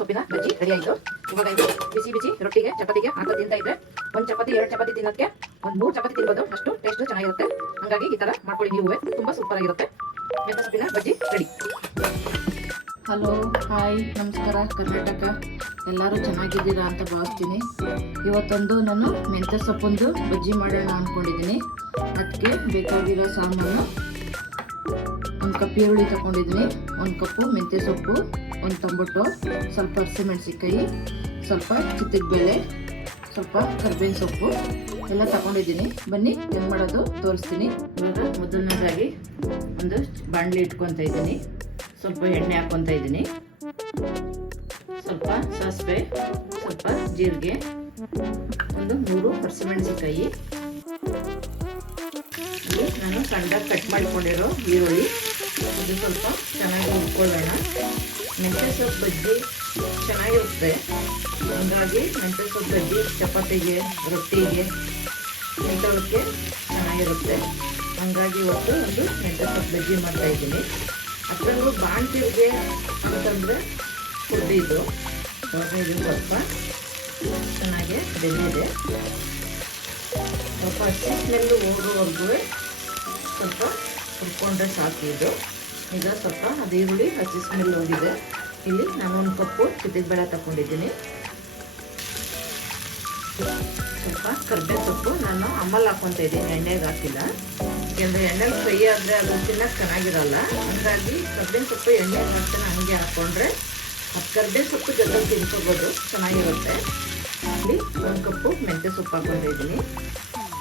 ಸೊಪ್ಪಿನ ಬಜ್ಜಿ ರೆಡಿ ಆಯಿತು. ಇವಾಗ ಇದು ಬಿಸಿ ಬಿಸಿ ರೊಟ್ಟಿಗೆ ಚಪಾತಿಗೆ ಹಾಕಿ ತಿಂತಾ ಇದ್ರೆ ಒಂದು ಚಪಾತಿ 2 ಚಪಾತಿ ತಿನ್ನೋದಕ್ಕೆ ಒಂದು 3 ಚಪಾತಿ ತಿನ್ಬೋದು, ಅಷ್ಟು ಟೇಸ್ಟ್ ಚೆನ್ನಾಗಿರುತ್ತೆ. ಹಾಗಾಗಿ ಈ ತರ ಮಾಡ್ಕೊಳ್ಳಿ ನೀವು, ತುಂಬಾ ಸೂಪರ್ ಆಗಿರುತ್ತೆ. ಮೆಂತ್ಯ ಸೊಪ್ಪಿನ ಬಜ್ಜಿ ರೆಡಿ. ಹಲೋ, ಹಾಯ್, ನಮಸ್ಕಾರ ಕರ್ನಾಟಕ. ಎಲ್ಲರೂ ಚೆನ್ನಾಗಿದ್ದೀರಾ ಅಂತ ಭಾವಿಸ್ತೀನಿ. ಇವತ್ತೊಂದು ನಾನು ಮೆಂತ್ಯ ಸೊಪ್ಪೊಂದು ಬಜ್ಜಿ ಮಾಡೋಣ ಅಂದ್ಕೊಂಡಿದ್ದೀನಿ. ಅದಕ್ಕೆ ಬೇಕಾಗಿರೋ ಸಾಮಾನು: 1 ಕಪ್ ಈರುಳ್ಳಿ ತಗೊಂಡಿದ್ದೀನಿ, 1 ಕಪ್ಪು ಮೆಂತ್ಯ ಸೊಪ್ಪು, 1 ಟೊಮೊಟೊ, ಸ್ವಲ್ಪ ಹಸಿಮೆಣಸಿನ್ಕಾಯಿ, ಸ್ವಲ್ಪ ಚಿತ್ತಗಬೇಳೆ, ಸ್ವಲ್ಪ ಕರ್ಬೇವಿನ ಸೊಪ್ಪು ಎಲ್ಲ ತಗೊಂಡಿದ್ದೀನಿ. ಬನ್ನಿ ಏನು ಮಾಡೋದು ತೋರಿಸ್ತೀನಿ. ಇವಾಗ ಮೊದಲನೇದಾಗಿ ಒಂದು ಬಾಣಲಿ ಇಟ್ಕೊತಾ ಇದ್ದೀನಿ. ಸ್ವಲ್ಪ ಎಣ್ಣೆ ಹಾಕ್ಕೊತಾ ಇದ್ದೀನಿ, ಸ್ವಲ್ಪ ಸಾಸಿವೆ, ಸ್ವಲ್ಪ ಜೀರಿಗೆ, ಒಂದು 3 ಹಸಿಮೆಣಸಿನ್ಕಾಯಿ, ನಾನು ಸಣ್ಣದಾಗಿ ಕಟ್ ಮಾಡಿಕೊಂಡಿರೋ ಈರುಳ್ಳಿ, ಅದು ಸ್ವಲ್ಪ ಚೆನ್ನಾಗಿ ಹುರ್ಕೊಳ್ಳೋಣ. ಮೆಂತ್ಯ ಸೊಪ್ಪು ಬಜ್ಜಿ ಚೆನ್ನಾಗಿರುತ್ತೆ, ಹಾಗಾಗಿ ಮೆಂತ್ಯ ಸೊಪ್ಪು ಬಜ್ಜಿ ಚಪಾತಿಗೆ, ರೊಟ್ಟಿಗೆ, ಇಂಥವಕ್ಕೆ ಚೆನ್ನಾಗಿರುತ್ತೆ. ಹಾಗಾಗಿ ಇವತ್ತು ಒಂದು ಮೆಂತ್ಯ ಸೊಪ್ಪು ಬಜ್ಜಿ ಮಾಡ್ತಾ ಇದ್ದೀನಿ. ಅದರಲ್ಲೂ ಬಾಣ್ತಿಗೆ ಅಂತಂದರೆ ಫುಡ್ ಇದು. ಇದು ಸ್ವಲ್ಪ ಚೆನ್ನಾಗಿ ಬೆಂದಿದೆ. ಸ್ವಲ್ಪ ಹಸಿ ಸ್ಮೆಲ್ಲು ಹೋಗೋವರೆಗೂ ಸ್ವಲ್ಪ ಹುರ್ಕೊಂಡ್ರೆ ಸಾಕು. ಇದು ಈಗ ಸ್ವಲ್ಪ ಅದು ಈರುಳ್ಳಿ ಹಸಿ ಸ್ಮೆಲ್ ಹೋಗಿದೆ. ಇಲ್ಲಿ ನಾನು 1 ಕಪ್ಪು ಚಿತ್ತಗಬೇಳೆ ತಗೊಂಡಿದ್ದೀನಿ. ಸ್ವಲ್ಪ ಕರ್ಬೇವಿನ ಸೊಪ್ಪು ನಾನು ಅಮ್ಮಲ್ಲಿ ಹಾಕ್ಕೊತಾ ಇದ್ದೀನಿ, ಎಣ್ಣೆಗೆ ಹಾಕಿಲ್ಲ. ಯಾಕೆಂದರೆ ಎಣ್ಣೆಗೆ ಫ್ರೈ ಆದರೆ ಅದು ತಿನ್ನೋಕ್ಕೆ ಚೆನ್ನಾಗಿರಲ್ಲ. ಹಾಗಾಗಿ ಕರ್ಬೇವಿನ ಸೊಪ್ಪು ಎಣ್ಣೆ ಹಾಕ್ತಾನೆ ಹಂಗೆ ಹಾಕ್ಕೊಂಡ್ರೆ ಅದು ಕರ್ಬೇವಿನ ಸೊಪ್ಪು ಜೊತೆ ತಿನ್ಕೋಬೋದು, ಚೆನ್ನಾಗಿರುತ್ತೆ. ಇಲ್ಲಿ 1 ಕಪ್ಪು ಮೆಂತ್ಯ ಸೊಪ್ಪು ಹಾಕ್ಕೊತಾ ಇದ್ದೀನಿ.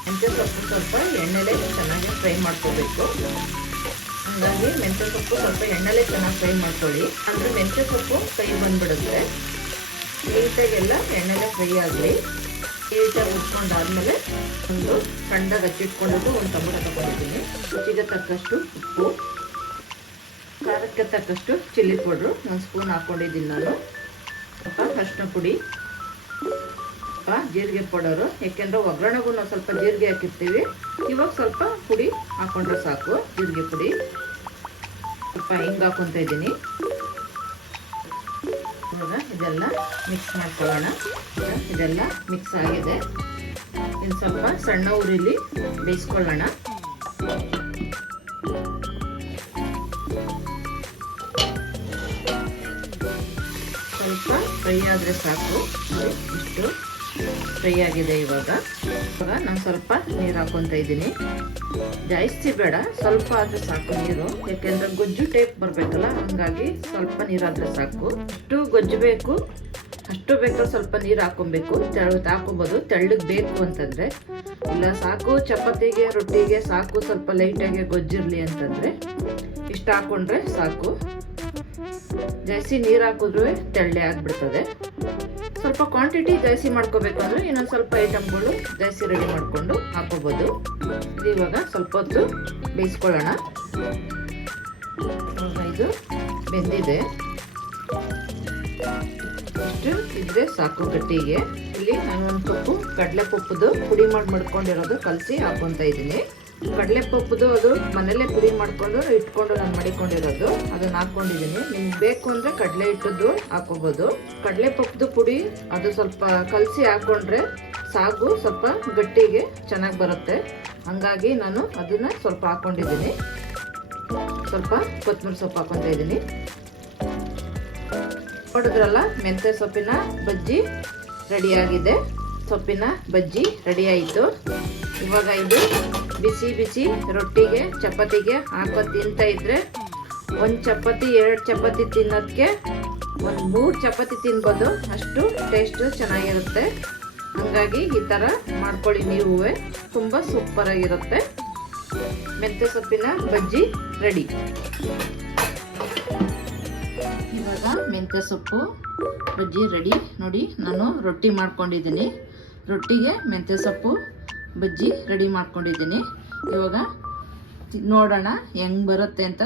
ಮೆಂತ್ಯ ಸೊಪ್ಪು ಸ್ವಲ್ಪ ಎಣ್ಣೆಲೇ ಚೆನ್ನಾಗಿ ಫ್ರೈ ಮಾಡ್ಕೋಬೇಕು. ಹಾಗಾಗಿ ಮೆಂತ್ಯ ಸೊಪ್ಪು ಸ್ವಲ್ಪ ಎಣ್ಣೆಲೇ ಚೆನ್ನಾಗಿ ಫ್ರೈ ಮಾಡ್ಕೊಳ್ಳಿ, ಅಂದರೆ ಮೆಂತ್ಯ ಸೊಪ್ಪು ಕೈ ಬಂದುಬಿಡುತ್ತೆ. ನೀಟಾಗೆಲ್ಲ ಎಣ್ಣೆಲೇ ಫ್ರೈ ಆಗಲಿ. ನೀಟಾಗಿ ಉಟ್ಕೊಂಡಾದ್ಮೇಲೆ ಒಂದು ಸಣ್ಣದಾಗಿ ಹಚ್ಚಿಟ್ಕೊಂಡದ್ದು 1 ಟೊಮೊಟೊ ತಗೊಂಡಿದ್ದೀನಿ. ರುಚಿಗೆ ತಕ್ಕಷ್ಟು ಉಪ್ಪು, ಖಾರಕ್ಕೆ ತಕ್ಕಷ್ಟು ಚಿಲ್ಲಿ ಪೌಡ್ರು 1 ಸ್ಪೂನ್ ಹಾಕ್ಕೊಂಡಿದ್ದೀನಿ ನಾನು. ಸ್ವಲ್ಪ ಅರಿಶಿನ ಪುಡಿ, ಜೀರಿಗೆ ಪೌಡರು, ಯಾಕೆಂದರೆ ಒಗ್ಗರಣೆಗೂ ನಾವು ಸ್ವಲ್ಪ ಜೀರಿಗೆ ಹಾಕಿರ್ತೀವಿ. ಇವಾಗ ಸ್ವಲ್ಪ ಪುಡಿ ಹಾಕ್ಕೊಂಡ್ರೆ ಸಾಕು, ಜೀರಿಗೆ ಪುಡಿ. ಸ್ವಲ್ಪ ಹಿಂಗೆ ಹಾಕ್ಕೊತಾ ಇದ್ದೀನಿ. ಇವಾಗ ಇದೆಲ್ಲ ಮಿಕ್ಸ್ ಮಾಡ್ಕೊಳ್ಳೋಣ. ಇದೆಲ್ಲ ಮಿಕ್ಸ್ ಆಗಿದೆ. ಇನ್ನು ಸ್ವಲ್ಪ ಸಣ್ಣ ಉರಿಲಿ ಬೇಯಿಸ್ಕೊಳ್ಳೋಣ. ಸ್ವಲ್ಪ ಫ್ರೈ ಆದರೆ ಸಾಕು. ಇಷ್ಟು ಫ್ರೈ ಆಗಿದೆ. ಇವಾಗ ನಾನು ಸ್ವಲ್ಪ ನೀರು ಹಾಕ್ಕೊತಾ ಇದ್ದೀನಿ. ಜಾಸ್ತಿ ಬೇಡ, ಸ್ವಲ್ಪ ಆದರೆ ಸಾಕು ನೀರು, ಯಾಕೆಂದರೆ ಗೊಜ್ಜು ಟೈಪ್ ಬರಬೇಕಲ್ಲ. ಹಾಗಾಗಿ ಸ್ವಲ್ಪ ನೀರಾದರೆ ಸಾಕು. ಎಷ್ಟು ಗೊಜ್ಜು ಬೇಕು ಅಷ್ಟು ಬೇಕಾದ್ರೆ ಸ್ವಲ್ಪ ನೀರು ಹಾಕ್ಕೊಬೇಕು. ಹಾಕ್ಕೊಬೋದು ತೆಳ್ಳಗೆ ಬೇಕು ಅಂತಂದರೆ. ಇಲ್ಲ ಸಾಕು ಚಪಾತಿಗೆ ರೊಟ್ಟಿಗೆ ಸಾಕು ಸ್ವಲ್ಪ ಲೈಟಾಗಿ ಗೊಜ್ಜಿರಲಿ ಅಂತಂದರೆ ಇಷ್ಟು ಹಾಕ್ಕೊಂಡ್ರೆ ಸಾಕು. ಜಾಸ್ತಿ ನೀರು ಹಾಕಿದ್ರೂ ತೆಳ್ಳೆ ಆಗಿಬಿಡ್ತದೆ. ಸ್ವಲ್ಪ ಕ್ವಾಂಟಿಟಿ ಜಾಸ್ತಿ ಮಾಡ್ಕೋಬೇಕು ಅಂದರೆ ಇನ್ನೊಂದು ಸ್ವಲ್ಪ ಐಟಮ್ಗಳು ಜಾಸ್ತಿ ರೆಡಿ ಮಾಡಿಕೊಂಡು ಹಾಕೋಬೋದು. ಇವಾಗ ಸ್ವಲ್ಪ ಹೊತ್ತು ಬೇಯಿಸ್ಕೊಳ್ಳೋಣ. ಇದು ಬೆಂದಿದೆ, ಇಷ್ಟು ಇದ್ರೆ ಸಾಕು ಗಟ್ಟಿಗೆ. ಇಲ್ಲಿ ನಾನು 1 ಕಪ್ಪು ಕಡಲೆಪಪ್ಪುದು ಪುಡಿ ಮಾಡ್ಕೊಂಡಿರೋದು ಕಲಸಿ ಹಾಕ್ಕೊತಾ ಇದ್ದೀನಿ. ಕಡಲೆಪಪ್ಪುದು ಅದು ಮನೇಲೆ ಪುಡಿ ಮಾಡಿಕೊಂಡು ಇಟ್ಕೊಂಡು ನಾನು ಮಾಡಿಕೊಂಡಿರೋದು ಅದನ್ನ ಹಾಕ್ಕೊಂಡಿದ್ದೀನಿ. ನಿಮ್ಗೆ ಬೇಕು ಅಂದರೆ ಕಡಲೆ ಹಿಟ್ಟದ್ದು ಹಾಕೋಬೋದು. ಕಡಲೆಪಪ್ಪುದು ಪುಡಿ ಅದು ಸ್ವಲ್ಪ ಕಲಸಿ ಹಾಕ್ಕೊಂಡ್ರೆ ಸಾಗು ಸ್ವಲ್ಪ ಗಟ್ಟಿಗೆ ಚೆನ್ನಾಗಿ ಬರುತ್ತೆ. ಹಾಗಾಗಿ ನಾನು ಅದನ್ನು ಸ್ವಲ್ಪ ಹಾಕ್ಕೊಂಡಿದ್ದೀನಿ. ಸ್ವಲ್ಪ ಕೊತ್ತಂಬರಿ ಸೊಪ್ಪು ಹಾಕ್ಕೊತಾ ಇದ್ದೀನಿ. ನೋಡಿದ್ರಲ್ಲ, ಮೆಂತ್ಯ ಸೊಪ್ಪಿನ ಬಜ್ಜಿ ರೆಡಿಯಾಗಿದೆ. ಸೊಪ್ಪಿನ ಬಜ್ಜಿ ರೆಡಿ ಆಯಿತು. ಇವಾಗ ಇದು ಬಿಸಿ ಬಿಸಿ ರೊಟ್ಟಿಗೆ ಚಪಾತಿಗೆ ಹಾಕೋ ತಿಂತಾ ಇದ್ರೆ 1 ಚಪಾತಿ 2 ಚಪಾತಿ ತಿನ್ನೋದಕ್ಕೆ ಒಂದು 3 ಚಪಾತಿ ತಿನ್ಬೋದು, ಅಷ್ಟು ಟೇಸ್ಟ್ ಚೆನ್ನಾಗಿರುತ್ತೆ. ಹಾಗಾಗಿ ಈ ಥರ ಮಾಡ್ಕೊಳ್ಳಿ ನೀವು, ತುಂಬ ಸೂಪರಾಗಿರುತ್ತೆ. ಮೆಂತ್ಯ ಸೊಪ್ಪಿನ ಬಜ್ಜಿ ರೆಡಿ. ಇವಾಗ ಮೆಂತ್ಯ ಸೊಪ್ಪು ಬಜ್ಜಿ ರೆಡಿ. ನೋಡಿ, ನಾನು ರೊಟ್ಟಿ ಮಾಡ್ಕೊಂಡಿದ್ದೀನಿ. ರೊಟ್ಟಿಗೆ ಮೆಂತ್ಯ ಸೊಪ್ಪು ಬಜ್ಜಿ ರೆಡಿ ಮಾಡ್ಕೊಂಡಿದ್ದೀನಿ. ಇವಾಗ ನೋಡೋಣ ಹೆಂಗೆ ಬರುತ್ತೆ ಅಂತ.